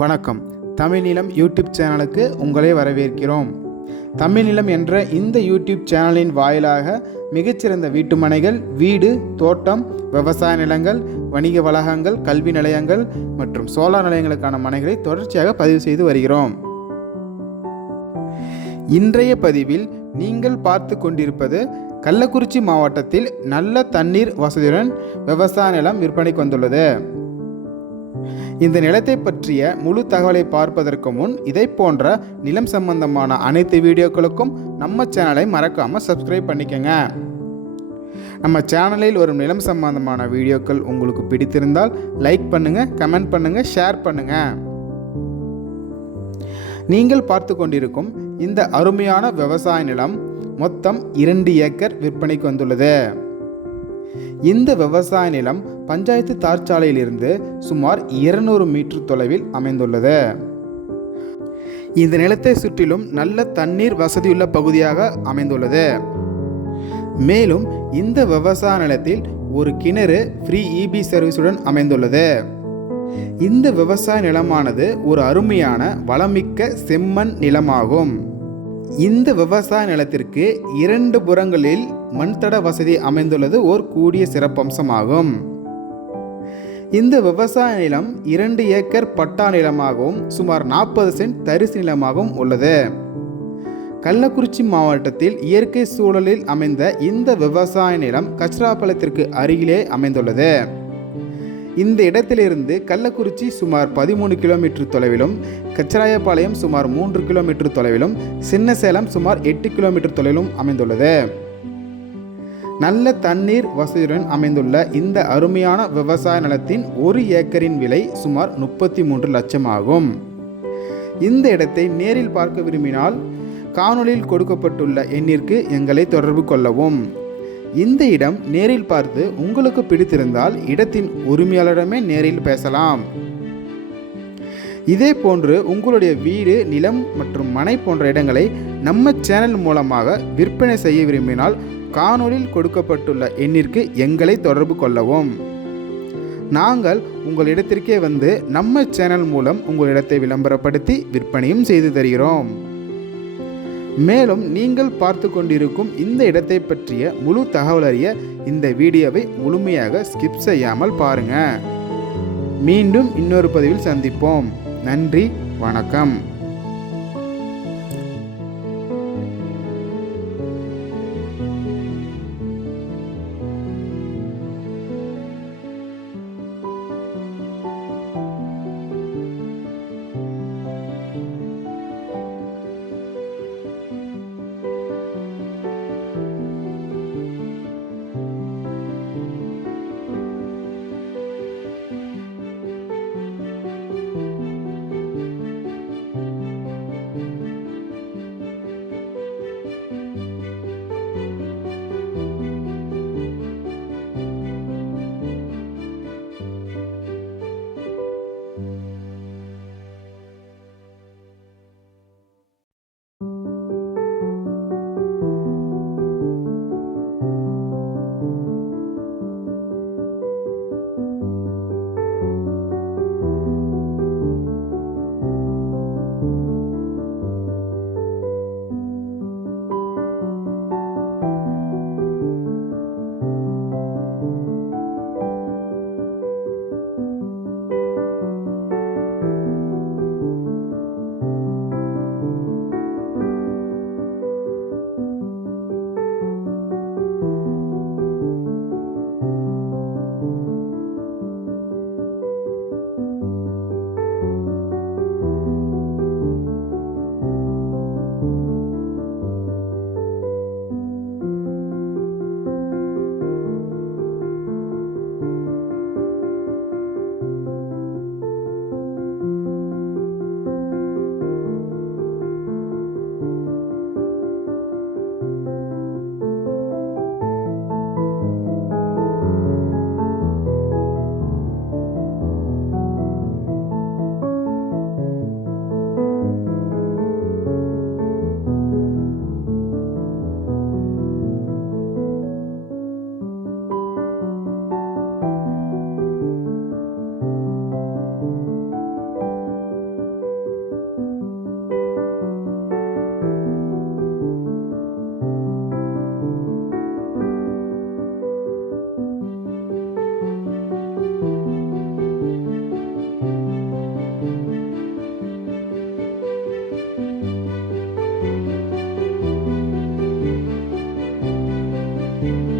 வணக்கம். தமிழ் நிலம் யூடியூப் சேனலுக்கு உங்களை வரவேற்கிறோம். தமிழ் நிலம் என்ற இந்த யூடியூப் சேனலின் வாயிலாக மிகச்சிறந்த வீட்டுமனைகள், வீடு, தோட்டம், விவசாய நிலங்கள், வணிக வளாகங்கள், கல்வி நிலையங்கள் மற்றும் சோலார் நிலையங்களுக்கான மனைகளை தொடர்ச்சியாக பதிவு செய்து வருகிறோம். இன்றைய பதிவில் நீங்கள் பார்த்து கொண்டிருப்பது கள்ளக்குறிச்சி மாவட்டத்தில் நல்ல தண்ணீர் வசதியுடன் விவசாய நிலம் விற்பனைக்கு வந்துள்ளது. இந்த நிலத்தை பற்றிய முழு தகவலை பார்ப்பதற்கு முன் இதை போன்ற நிலம் சம்பந்தமான அனைத்து வீடியோக்களுக்கும் நம்ம சேனலை மறக்காமல் சப்ஸ்கிரைப் பண்ணிக்கோங்க. நம்ம சேனலில் வரும் நிலம் சம்பந்தமான வீடியோக்கள் உங்களுக்கு பிடித்திருந்தால் லைக் பண்ணுங்கள், கமெண்ட் பண்ணுங்கள், ஷேர் பண்ணுங்கள். நீங்கள் பார்த்து கொண்டிருக்கும் இந்த அருமையான விவசாய நிலம் மொத்தம் 2 ஏக்கர் விற்பனைக்கு வந்துள்ளது. இந்த விவசாய நிலம் பஞ்சாயத்து தார்ச்சாலையிலிருந்து சுமார் 200 மீட்டர் தொலைவில் அமைந்துள்ளது. இந்த நிலத்தை சுற்றிலும் நல்ல தண்ணீர் வசதியுள்ள பகுதியாக அமைந்துள்ளது. மேலும் இந்த விவசாய நிலத்தில் ஒரு கிணறு ஃப்ரீ இபி சர்வீஸுடன் அமைந்துள்ளது. இந்த விவசாய நிலமானது ஒரு அருமையான வளமிக்க செம்மண் நிலமாகும். இந்த விவசாய நிலத்திற்கு 2 புறங்களில் மண்தட வசதி அமைந்துள்ளது ஓர் கூடிய சிறப்பம்சமாகும். இந்த விவசாய நிலம் 2 ஏக்கர் பட்டா நிலமாகவும் சுமார் 40 சென்ட் தரிசு நிலமாகவும் உள்ளது. கள்ளக்குறிச்சி மாவட்டத்தில் இயற்கை சூழலில் அமைந்த இந்த விவசாய நிலம் கச்ராபாளையத்திற்கு அருகிலே அமைந்துள்ளது. இந்த இடத்திலிருந்து கள்ளக்குறிச்சி சுமார் 13 கிலோமீட்டர் தொலைவிலும், கச்சராயபாளையம் சுமார் 3 கிலோமீட்டர் தொலைவிலும், சின்னசேலம் சுமார் 8 கிலோமீட்டர் தொலைவிலும் அமைந்துள்ளது. நல்ல தண்ணீர் வசதியுடன் அமைந்துள்ள இந்த அருமையான விவசாய நிலத்தின் 1 ஏக்கரின் விலை சுமார் 33 லட்சம் ஆகும். இந்த இடத்தை நேரில் பார்க்க விரும்பினால் காணொளியில் கொடுக்கப்பட்டுள்ள எண்ணிற்கு எங்களை தொடர்பு கொள்ளவும். இந்த இடம் நேரில் பார்த்து உங்களுக்கு பிடித்திருந்தால் இடத்தின் உரிமையாளரிடமே நேரில் பேசலாம். இதே போன்று உங்களுடைய வீடு, நிலம் மற்றும் மனை போன்ற இடங்களை நம்ம சேனல் மூலமாக விற்பனை செய்ய விரும்பினால் காணொளியில் கொடுக்கப்பட்டுள்ள எண்ணிற்கு எங்களை தொடர்பு கொள்ளவும். நாங்கள் உங்கள் இடத்திற்கே வந்து நம்ம சேனல் மூலம் உங்கள் இடத்தை விளம்பரப்படுத்தி விற்பனையும் செய்து தருகிறோம். மேலும் நீங்கள் பார்த்து கொண்டிருக்கும் இந்த இடத்தை பற்றிய முழு தகவல் அறிய இந்த வீடியோவை முழுமையாக ஸ்கிப் செய்யாமல் பாருங்கள். மீண்டும் இன்னொரு பதிவில் சந்திப்போம். நன்றி, வணக்கம். நன்றி.